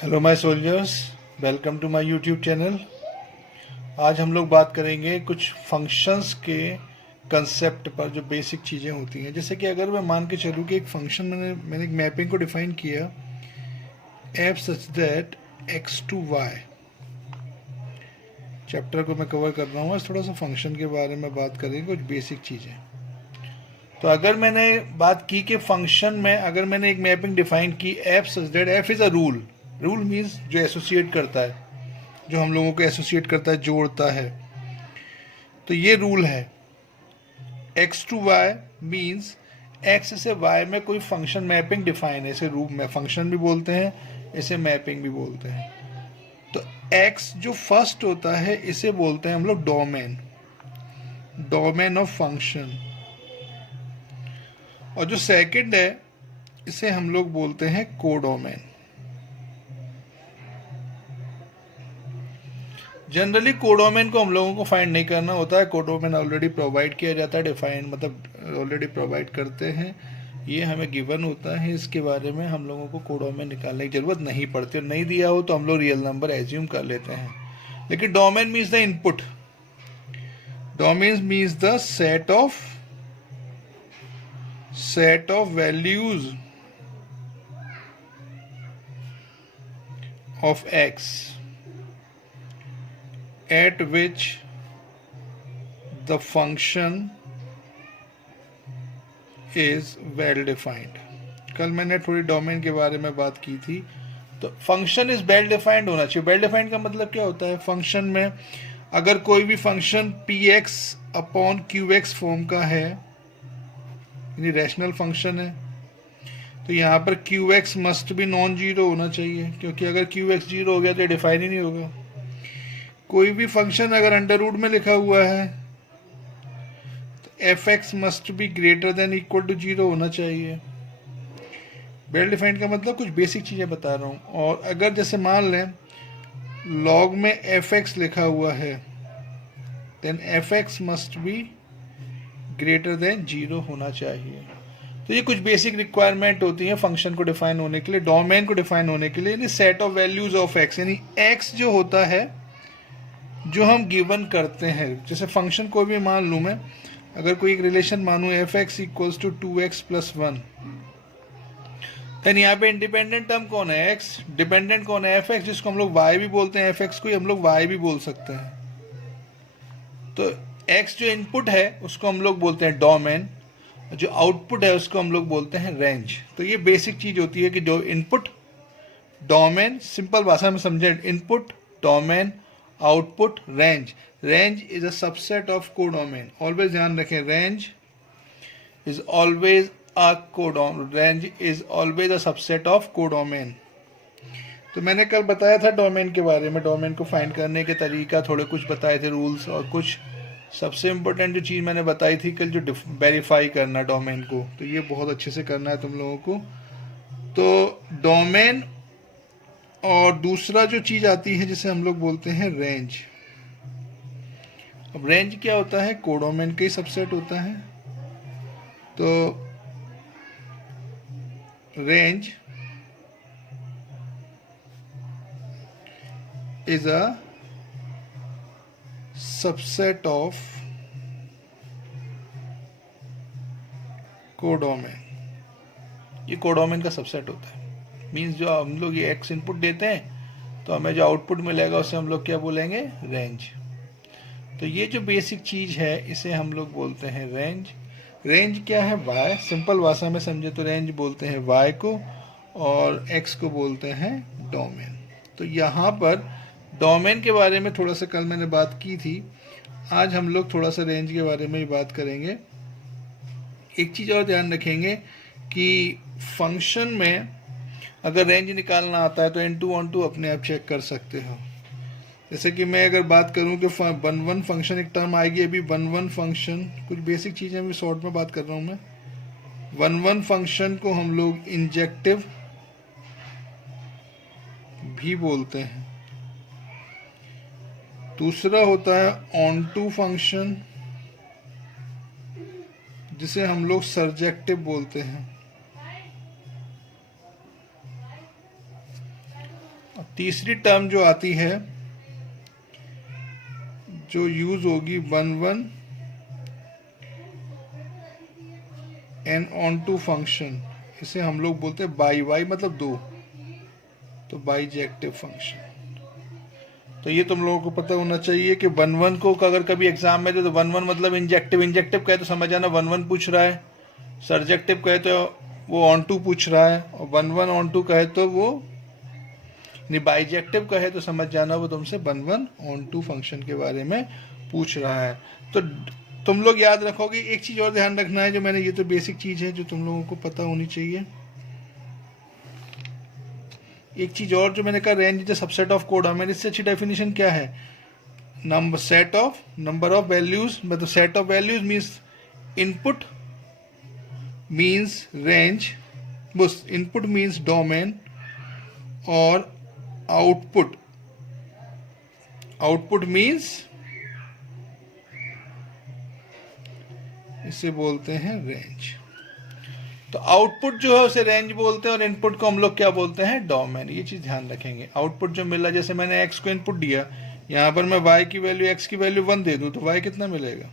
Hello my soldiers, welcome to my YouTube channel. आज हम लोग बात करेंगे कुछ फंक्शंस के कंसेप्ट पर, जो बेसिक चीज़ें होती हैं। जैसे कि अगर मैं मान के चलूँ कि एक फंक्शन मैंने एक मैपिंग को डिफाइन किया, f such that x to y. Chapter को मैं कवर कर रहा हूँ, आज थोड़ा सा फंक्शन के बारे में बात करेंगे, कुछ बेसिक चीज़ें। तो अगर मैंने बात की कि फंक्शन में अगर मैंने एक मैपिंग डिफाइन की, F such that F is a rule. Rule means जो एसोसिएट करता है, जो हम लोगों को एसोसिएट करता है, जोड़ता है। तो ये रूल है। X to y means x से वाई में कोई फंक्शन मैपिंग डिफाइन है। इसे रूप में फंक्शन भी बोलते हैं, इसे मैपिंग भी बोलते हैं। तो एक्स जो फर्स्ट होता है इसे बोलते हैं हम लोग डोमेन, डोमेन ऑफ फंक्शन। और जो सेकंड है इसे हम लोग बोलते हैं कोडोमेन। जनरली कोडोमेन को हम लोगों को फाइंड नहीं करना होता है, कोडोमेन ऑलरेडी प्रोवाइड किया जाता है, डिफाइन मतलब ऑलरेडी प्रोवाइड करते हैं, ये हमें गिवन होता है। इसके बारे में हम लोगों को कोडोमेन निकालने की जरूरत नहीं पड़ती, और नहीं दिया हो तो हम लोग रियल नंबर एज्यूम कर लेते हैं। लेकिन domain means the input, domain means the set of values of x at which the function is well defined। कल मैंने थोड़ी डोमेन के बारे में बात की थी। तो फंक्शन इज वेल डिफाइंड होना चाहिए। वेल डिफाइंड का मतलब क्या होता है? फंक्शन में अगर कोई भी function P x upon Q x form का है, यानी रैशनल फंक्शन है, तो यहाँ पर क्यू एक्स मस्ट भी नॉन जीरो होना चाहिए, क्योंकि अगर क्यू एक्स जीरो हो गया तो डिफाइन ही नहीं होगा। कोई भी फंक्शन अगर अंडर रूट में लिखा हुआ है तो f x must be greater than equal to zero होना चाहिए। वेल डिफाइंड का मतलब कुछ बेसिक चीज़ें बता रहा हूँ। और अगर जैसे मान लें लॉग में एफ एक्स लिखा हुआ है, then f x must be greater than zero होना चाहिए। तो ये कुछ बेसिक रिक्वायरमेंट होती है फंक्शन को डिफाइन होने के लिए, डोमेन को डिफाइन होने के लिए। यानी set of values of x, यानी एक्स जो होता है जो हम गिवन करते हैं। जैसे फंक्शन को भी मान लूँ मैं, अगर कोई एक रिलेशन मानूँ f x equals to 2x plus 1, then यहाँ पे इंडिपेंडेंट टर्म कौन है? एक्स। डिपेंडेंट कौन है? एफ एक्स, जिसको हम लोग वाई भी बोलते हैं। एफ एक्स को हम लोग वाई भी बोल सकते हैं। तो एक्स जो इनपुट है उसको हम लोग बोलते हैं डोमेन, जो आउटपुट है उसको हम लोग बोलते हैं रेंज। तो ये बेसिक चीज होती है कि जो इनपुट, डोमेन, सिंपल भाषा में समझे, input, domain, output, range. Range is a subset of codomain. Always ध्यान रखें, range is always a codomain, range is always a subset of codomain. तो मैंने कल बताया था डोमेन के बारे में, डोमेन को फाइंड करने के तरीका थोड़े कुछ बताए थे, रूल्स, और कुछ सबसे इम्पोर्टेंट जो चीज़ मैंने बताई थी कल, जो वेरीफाई करना डोमेन को, तो ये बहुत अच्छे से करना है तुम लोगों को। तो डोमेन, और दूसरा जो चीज़ आती है जिसे हम लोग बोलते हैं रेंज। अब रेंज क्या होता है? कोडोमेन का ही सबसेट होता है। तो range is a subset of codomain. ये कोडोमेन का सबसेट होता है। मीन्स जो हम लोग ये एक्स इनपुट देते हैं तो हमें जो आउटपुट मिलेगा उसे हम लोग क्या बोलेंगे? रेंज। तो ये जो बेसिक चीज़ है इसे हम लोग बोलते हैं रेंज। रेंज क्या है? वाई। सिंपल भाषा में समझे तो रेंज बोलते हैं वाई को, और एक्स को बोलते हैं डोमेन। तो यहाँ पर डोमेन के बारे में थोड़ा सा कल मैंने बात की थी, आज हम लोग थोड़ा सा रेंज के बारे में ही बात करेंगे। एक चीज़ और ध्यान रखेंगे कि फंक्शन में अगर रेंज निकालना आता है तो N2 on2 अपने आप चेक कर सकते हो। जैसे कि मैं अगर बात करूं कि वन वन फंक्शन, एक टर्म आएगी अभी, वन वन फंक्शन, कुछ बेसिक चीज़ें अभी शॉर्ट में बात कर रहा हूं मैं। वन वन फंक्शन को हम लोग इंजेक्टिव भी बोलते हैं। दूसरा होता है ऑन टू फंक्शन, जिसे हम लोग सर्जेक्टिव बोलते हैं। तीसरी टर्म जो आती है, जो यूज होगी 1 एन ऑन टू फंक्शन, इसे हम लोग बोलते हैं बाई। बाई मतलब दो, तो बाईजेक्टिव फंक्शन। तो ये तुम लोगों को पता होना चाहिए कि 1 को अगर कभी एग्जाम में दे तो 1 मतलब इंजेक्टिव। इंजेक्टिव कहे तो समझ जाना 1 पूछ रहा है, सर्जेक्टिव कहे तो वो ऑन टू पूछ रहा है, और 1 ऑन टू कहे तो वो नहीं, बाईजेक्टिव कहे तो समझ जाना वो तुमसे 1 ऑन टू फंक्शन के बारे में पूछ रहा है। तो तुम लोग याद रखोगे। एक चीज और ध्यान रखना है, जो मैंने, ये तो बेसिक चीज है जो तुम लोगों को पता होनी चाहिए। एक चीज और जो मैंने कहा, range is a subset of code. मैंने इससे अच्छी डेफिनेशन क्या है, number set of number of values, मतलब set of values means input means range, बस इनपुट मीन्स डोमेन, और आउटपुट, आउटपुट मीन्स इसे बोलते हैं रेंज। तो आउटपुट जो है उसे रेंज बोलते हैं, और इनपुट को हम लोग क्या बोलते हैं, डोमेन। ये चीज ध्यान रखेंगे। आउटपुट जो मिला, जैसे मैंने x को इनपुट दिया, यहां पर मैं y की वैल्यू, x की वैल्यू 1 दे दूं, तो y कितना मिलेगा,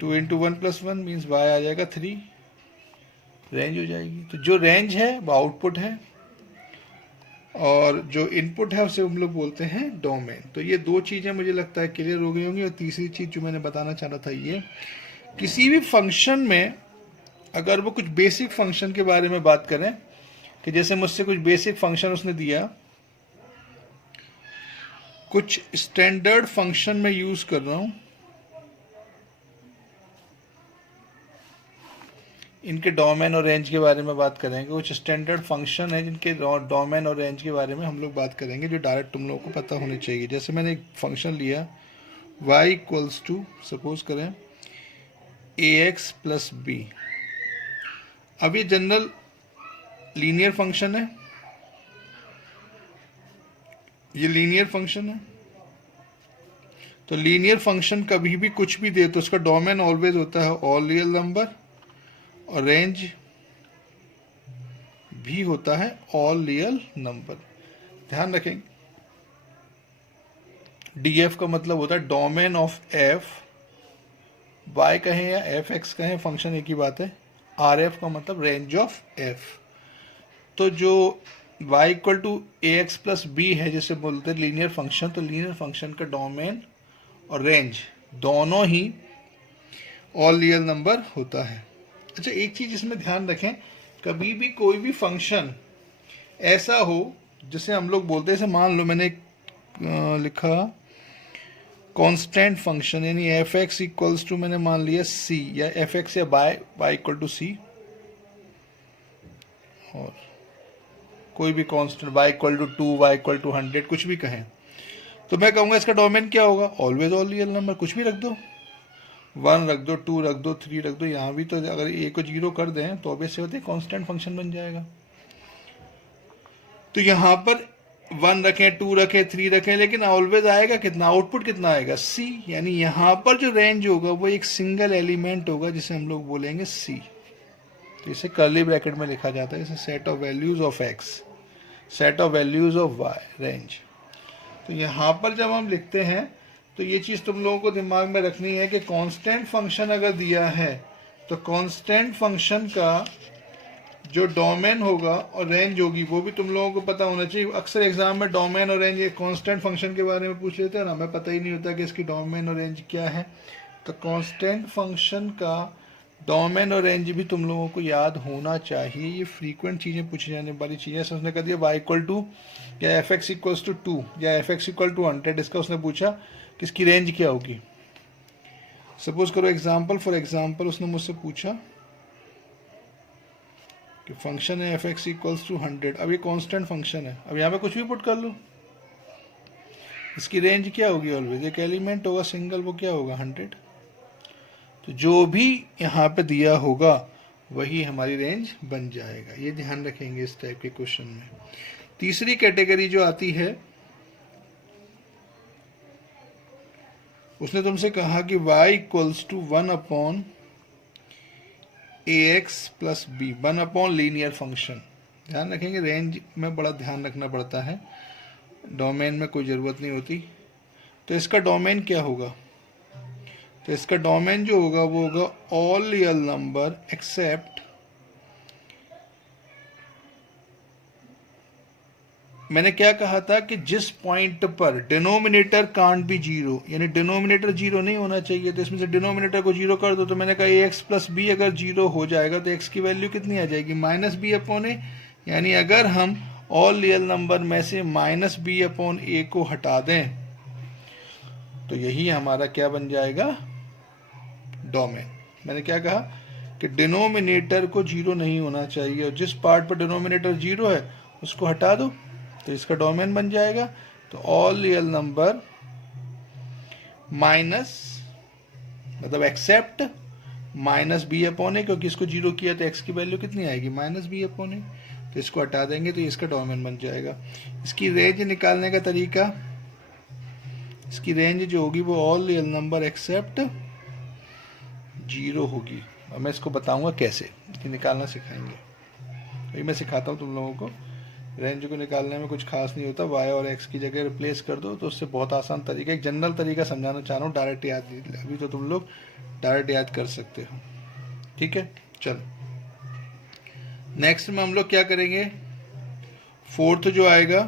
2 × 1 + 1 मीन्स y आ जाएगा 3, रेंज हो जाएगी। तो जो रेंज है वो आउटपुट है, और जो इनपुट है उसे हम लोग बोलते हैं डोमेन। तो ये दो चीजें मुझे लगता है क्लियर हो गई होंगी। और तीसरी चीज जो मैंने बताना चाह रहा था, ये किसी भी फंक्शन में अगर वो कुछ बेसिक फंक्शन के बारे में बात करें, कि जैसे मुझसे कुछ बेसिक फंक्शन उसने दिया, कुछ स्टैंडर्ड फंक्शन में यूज कर रहा हूं, इनके डोमेन और रेंज के बारे में बात करेंगे। कुछ स्टैंडर्ड फंक्शन है जिनके डोमेन और रेंज के बारे में हम लोग बात करेंगे, जो डायरेक्ट तुम लोगों को पता होने चाहिए। जैसे मैंने एक फंक्शन लिया y = सपोज करें ax + b। अब ये जनरल लीनियर फंक्शन है, ये लीनियर फंक्शन है। तो लीनियर फंक्शन कभी भी कुछ भी दे तो उसका डोमेन ऑलवेज होता है ऑल रियल नंबर, और रेंज भी होता है ऑल रियल नंबर। ध्यान रखेंगे, डीएफ का मतलब होता है डोमेन ऑफ एफ, वाई कहें या एफ एक्स कहें, फंक्शन एक ही बात है। आर एफ का मतलब रेंज ऑफ एफ। तो जो y = ax + b है, जिसे बोलते हैं लीनियर फंक्शन, तो लीनियर फंक्शन का डोमेन और रेंज दोनों ही ऑल रियल नंबर होता है। अच्छा, एक चीज इसमें ध्यान रखें, कभी भी कोई भी फंक्शन ऐसा हो जिसे हम लोग बोलते हैं, जैसे मान लो मैंने लिखा कांस्टेंट फंक्शन, यानी f(x) = मैंने मान लिया c, या f(x) या y = c, और कोई भी कांस्टेंट y = 2, y = 100, कुछ भी कहें, तो मैं कहूंगा इसका डोमेन क्या होगा, ऑलवेज ऑल रियल नंबर। कुछ भी रख दो, 1 रख दो, 2 रख दो, 3 रख दो, यहाँ भी तो अगर a को 0 कर दें तो ऑब्वियस होते हैं कांस्टेंट फंक्शन बन जाएगा। तो यहाँ पर 1 रखें, 2 रखें, 3 रखें, लेकिन ऑलवेज आएगा कितना, आउटपुट कितना आएगा, c। यानी यहाँ पर जो रेंज होगा वो एक सिंगल एलिमेंट होगा, जिसे हम लोग बोलेंगे c। तो इसे कर्ली ब्रैकेट में लिखा जाता है, इसे set of values of x, set of values of y, range. तो यहाँ पर जब हम लिखते हैं तो ये चीज़ तुम लोगों को दिमाग में रखनी है कि कांस्टेंट फंक्शन अगर दिया है तो कांस्टेंट फंक्शन का जो डोमेन होगा और रेंज होगी वो भी तुम लोगों को पता होना चाहिए। अक्सर एग्जाम में डोमेन और रेंज एक कांस्टेंट फंक्शन के बारे में पूछ लेते हैं ना, हमें पता ही नहीं होता कि इसकी डोमेन और रेंज क्या है। तो कांस्टेंट फंक्शन का डोमेन और रेंज भी तुम लोगों को याद होना चाहिए। ये फ्रीक्वेंट चीज़ें पूछी जाने वाली चीज़ें। उसने कह दिया y = या f(x) = 2 या f(x) = 100, इसका उसने पूछा कि इसकी रेंज क्या होगी। सपोज करो एग्जाम्पल, फॉर एग्जाम्पल उसने मुझसे पूछा कि फंक्शन है f(x) = 100। अब ये कांस्टेंट फंक्शन है, अब यहाँ पे कुछ भी पुट कर लो, इसकी रेंज क्या होगी, ऑलवेज एक एलिमेंट होगा सिंगल, वो क्या होगा, 100। तो जो भी यहाँ पे दिया होगा वही हमारी रेंज बन जाएगा। ये ध्यान रखेंगे इस टाइप के क्वेश्चन में। तीसरी कैटेगरी जो आती है, उसने तुमसे कहा कि y = 1/ax + b, 1 upon linear function. ध्यान रखेंगे, रेंज में बड़ा ध्यान रखना पड़ता है, डोमेन में कोई ज़रूरत नहीं होती। तो इसका डोमेन क्या होगा? तो इसका डोमेन जो होगा वो होगा ऑल रियल नंबर एक्सेप्ट, मैंने क्या कहा था कि जिस पॉइंट पर डिनोमिनेटर कांट बी जीरो, यानी डिनोमिनेटर जीरो नहीं होना चाहिए, तो इसमें से डिनोमिनेटर को जीरो कर दो। तो मैंने कहा ए एक्स प्लस बी अगर जीरो हो जाएगा तो एक्स की वैल्यू कितनी आ जाएगी? माइनस बी अपॉन ए। यानी अगर हम ऑल रियल नंबर में से माइनस बी अपॉन ए को हटा दें तो यही हमारा क्या बन जाएगा? डोमेन। मैंने क्या कहा कि डिनोमिनेटर को जीरो नहीं होना चाहिए, और जिस पार्ट पर डिनोमिनेटर जीरो है उसको हटा दो तो इसका डोमेन बन जाएगा। तो ऑल रियल नंबर माइनस, मतलब एक्सेप्ट माइनस बी अपॉन ए, क्योंकि इसको जीरो किया तो एक्स की वैल्यू कितनी आएगी? माइनस बी अपॉन ए। तो इसको हटा देंगे तो इसका डोमेन बन जाएगा। इसकी रेंज निकालने का तरीका, इसकी रेंज जो होगी वो all real number except zero होगी, और मैं इसको बताऊंगा कैसे निकालना सिखाएंगे। वही मैं सिखाता हूँ तुम लोगों को। रेंज को निकालने में कुछ खास नहीं होता, वाई और एक्स की जगह रिप्लेस कर दो तो उससे बहुत आसान तरीका, एक जनरल तरीका समझाना चाह रहा हूँ, डायरेक्ट याद नहीं, अभी तो तुम लोग डायरेक्ट याद कर सकते हो। ठीक है, चलो नेक्स्ट में हम लोग क्या करेंगे? फोर्थ जो आएगा,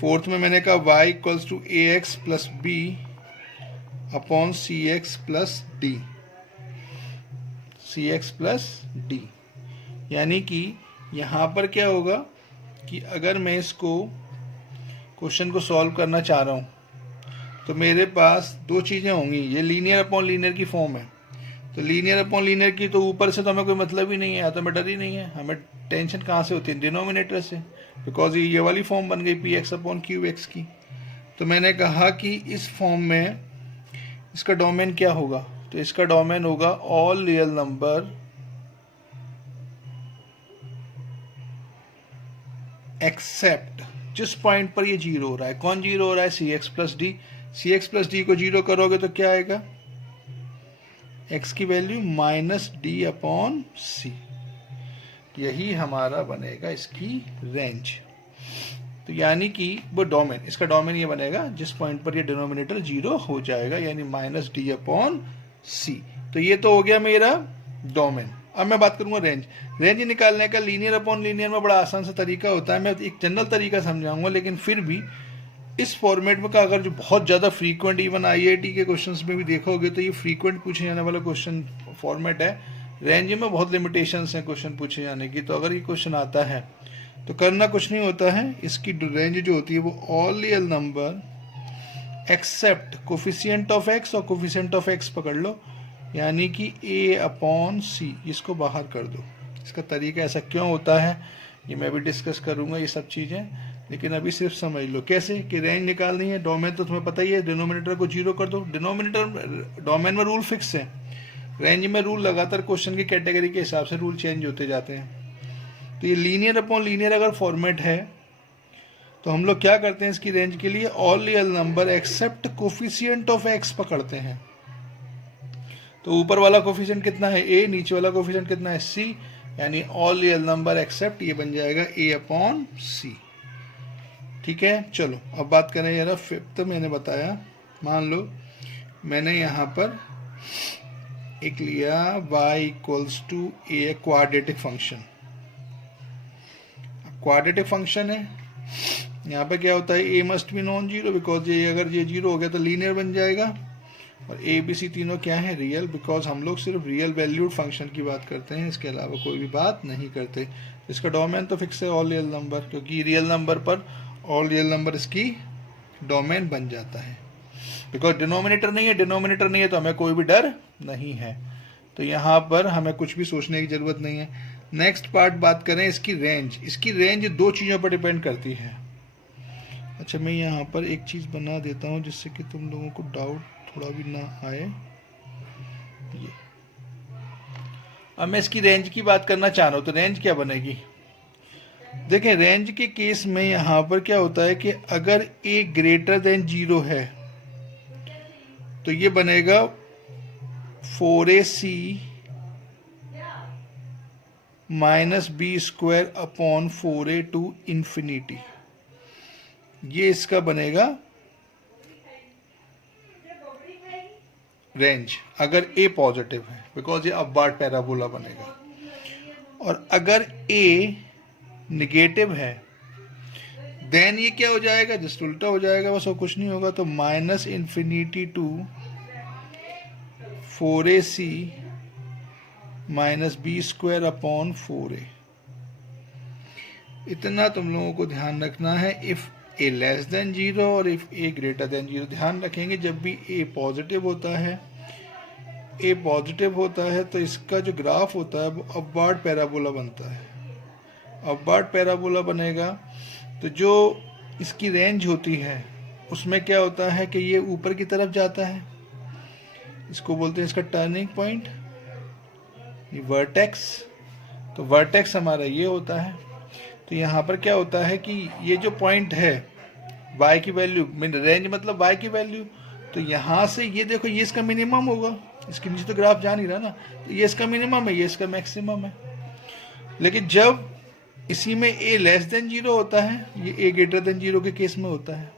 फोर्थ में मैंने कहा y equals to a x plus b upon c x plus d, c x plus d. यानी कि यहाँ पर क्या होगा कि अगर मैं इसको क्वेश्चन को सॉल्व करना चाह रहा हूँ तो मेरे पास दो चीज़ें होंगी, ये लीनियर अपॉन लीनियर की फॉर्म है। तो लीनियर अपॉन लीनियर की तो ऊपर से तो हमें कोई मतलब ही नहीं है, तो हमें डर ही नहीं है, हमें टेंशन कहाँ से होती है? डिनोमिनेटर से, बिकॉज ये वाली फॉर्म बन गई P x upon Q x की। तो मैंने कहा कि इस फॉर्म में इसका डोमेन क्या होगा? तो इसका डोमेन होगा ऑल रियल नंबर एक्सेप्ट, जिस पॉइंट पर ये जीरो हो रहा है। कौन जीरो हो रहा है? सी x plus d. C x plus D को जीरो करोगे तो क्या आएगा? एक्स की वैल्यू माइनस डी अपॉन सी। यही हमारा बनेगा इसकी रेंज। तो यानी कि वो डोमेन, इसका डोमेन ये बनेगा जिस पॉइंट पर ये डिनोमिनेटर जीरो हो जाएगा, यानी माइनस डी अपॉन सी। तो ये तो हो गया मेरा डोमेन। अब मैं बात करूंगा रेंज। रेंज निकालने का लीनियर अपॉन लीनियर में बड़ा आसान सा तरीका होता है, मैं एक जनरल तरीका समझाऊंगा, लेकिन फिर भी इस फॉर्मेट में का अगर जो बहुत ज़्यादा फ्रीक्वेंट, इवन आईआईटी के क्वेश्चंस में भी देखोगे तो ये फ्रीक्वेंट पूछे जाने वाला क्वेश्चन फॉर्मेट है। रेंज में बहुत लिमिटेशंस हैं क्वेश्चन पूछे जाने की, तो अगर ये क्वेश्चन आता है तो करना कुछ नहीं होता है, इसकी रेंज जो होती है वो all real number except coefficient of x, और कोफिशिएंट ऑफ एक्स पकड़ लो, यानी कि ए अपॉन सी, इसको बाहर कर दो। इसका तरीका ऐसा क्यों होता है ये मैं भी डिस्कस करूंगा ये सब चीज़ें, लेकिन अभी सिर्फ समझ लो कैसे कि रेंज निकालनी है। डोमेन तो तुम्हें पता ही है, डिनोमिनेटर को जीरो कर दो। डिनोमिनेटर डोमेन में रूल फिक्स है, रेंज में रूल लगातार क्वेश्चन की कैटेगरी के हिसाब से रूल चेंज होते जाते हैं। तो ये लीनियर अपॉन लीनियर अगर फॉर्मेट है तो हम लोग क्या करते हैं इसकी रेंज के लिए? All real number except coefficient of x पकड़ते हैं। तो ऊपर वाला कोफिशिएंट कितना है? ए। नीचे वाला कोफिशिएंट कितना है? सी। यानी ऑल रियल नंबर एक्सेप्ट ये बन जाएगा ए अपॉन सी। ठीक है, चलो अब बात करें जरा फिफ्थ। मैंने बताया, मान लो मैंने यहाँ पर एक लिया y equals to a quadratic function. Quadratic function है, यहाँ पे क्या होता है? A must be non zero, because ये अगर ये जीरो हो गया तो लीनियर बन जाएगा, और ए बी सी तीनों क्या है? रियल, बिकॉज हम लोग सिर्फ रियल वैल्यूड फंक्शन की बात करते हैं, इसके अलावा कोई भी बात नहीं करते। इसका डोमेन तो फिक्स है ऑल रियल नंबर, क्योंकि रियल नंबर पर ऑल रियल नंबर इसकी डोमेन बन जाता है, बिकॉज डिनोमिनेटर नहीं है। डिनोमिनेटर नहीं है तो हमें कोई भी डर नहीं है, तो यहाँ पर हमें कुछ भी सोचने की जरूरत नहीं है। नेक्स्ट पार्ट बात करें इसकी रेंज। इसकी रेंज दो चीज़ों पर डिपेंड करती है। अच्छा, मैं यहाँ पर एक चीज़ बना देता हूँ जिससे कि तुम लोगों को डाउट थोड़ा भी ना आए। ये अब मैं इसकी रेंज की बात करना चाह रहा हूँ, तो रेंज क्या बनेगी? देखें, रेंज के केस में यहाँ पर क्या होता है कि अगर ए ग्रेटर देन जीरो है तो ये बनेगा 4ac minus b square upon 4a to infinity, ये इसका बनेगा रेंज, अगर a पॉजिटिव है, बिकॉज ये अपवार्ड पैराबोला बनेगा। और अगर a निगेटिव है देन ये क्या हो जाएगा, जस्ट उल्टा हो जाएगा, बस और कुछ नहीं होगा। तो minus infinity to 4ac minus b square upon 4a। इतना तुम लोगों को ध्यान रखना है, इफ a लेस देन 0 और इफ a ग्रेटर देन 0। ध्यान रखेंगे जब भी a पॉजिटिव होता है, a पॉजिटिव होता है तो इसका जो ग्राफ होता है वो अपवार्ड पैराबोला बनता है। अपवार्ड पैराबोला बनेगा तो जो इसकी रेंज होती है उसमें क्या होता है कि ये ऊपर की तरफ जाता है, इसको बोलते हैं इसका टर्निंग पॉइंट, ये वर्टेक्स। तो वर्टेक्स हमारा ये होता है। तो यहाँ पर क्या होता है कि ये जो पॉइंट है y की वैल्यू, रेंज मतलब y की वैल्यू, तो यहाँ से ये देखो ये इसका मिनिमम होगा, इसके नीचे तो ग्राफ जा नहीं रहा ना, तो ये इसका मिनिमम है, ये इसका मैक्सिमम है। लेकिन जब इसी में a लेस देन 0 होता है, ये a ग्रेटर देन 0 के केस में होता है,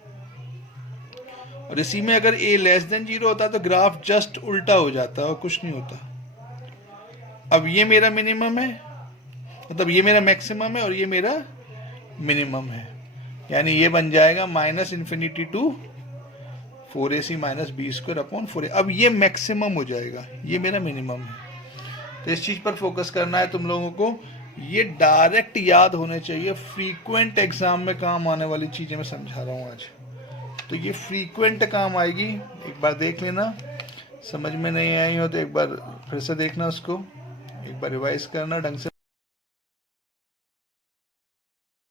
और इसी में अगर a लेस देन 0 होता है तो ग्राफ जस्ट उल्टा हो जाता है और कुछ नहीं होता। अब ये मेरा मिनिमम है, मतलब ये मेरा मैक्सिमम है और ये मेरा मिनिमम है, यानी ये बन जाएगा minus infinity to 4ac minus b square upon 4a। अब ये मैक्सिमम हो जाएगा, ये मेरा मिनिमम है। तो इस चीज़ पर फोकस करना है तुम लोगों को, ये डायरेक्ट याद होने चाहिए, फ्रीक्वेंट एग्जाम में काम आने वाली चीज़ें मैं समझा रहा हूँ आज। तो ये फ्रीक्वेंट काम आएगी, एक बार देख लेना, समझ में नहीं आई हो तो एक बार फिर से देखना उसको, एक बार रिवाइज करना ढंग से।